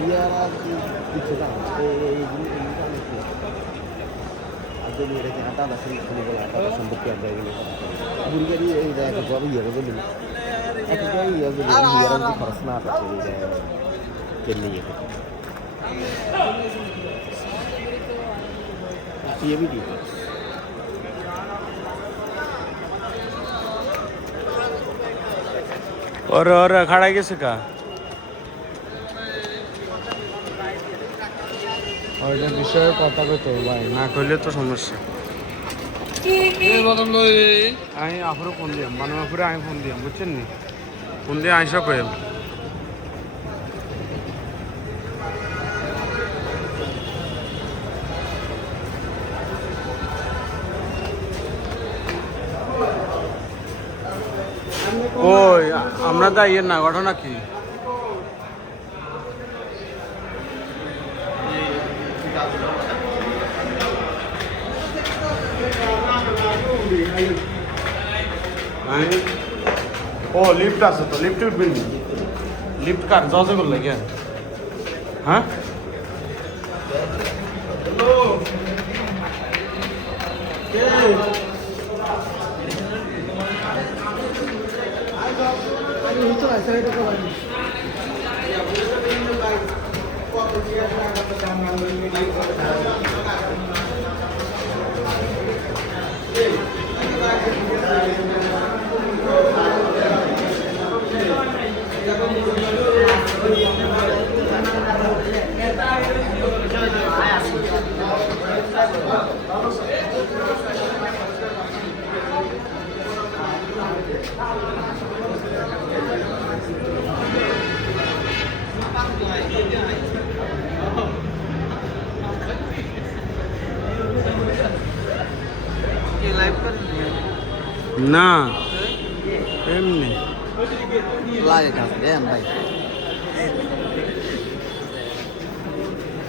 ইয়ারা কিছু না এইগুলো আদমি রেখে আটা শুনে বলা আটা সম্পর্কে আমরা এগুলো বুড়িগাড়ি এই দেখ সব ইয়ে বলি এক ইয়ে বলি ইয়ারা যদি খরচ না থাকে চেন্নাই থেকে সিএবিডি और खड़ा कैसे का और বিষয়ে কথা কইতে ভাই না কইলে তো সমস্যা আমি আপুরে ফোন দিয়াম বানুয়াপুরে আমি ফোন দিয়াম বুঝছেন নি ফোন দিয়ে আইসা কইম ওই আমরা তো ইয়ের না ঘটনা কি ও লিফট আছে তো লিফট উঠবেন লিফট কার জজে করলে কে হ্যাঁ না এমনি লাগে কাছে ভাই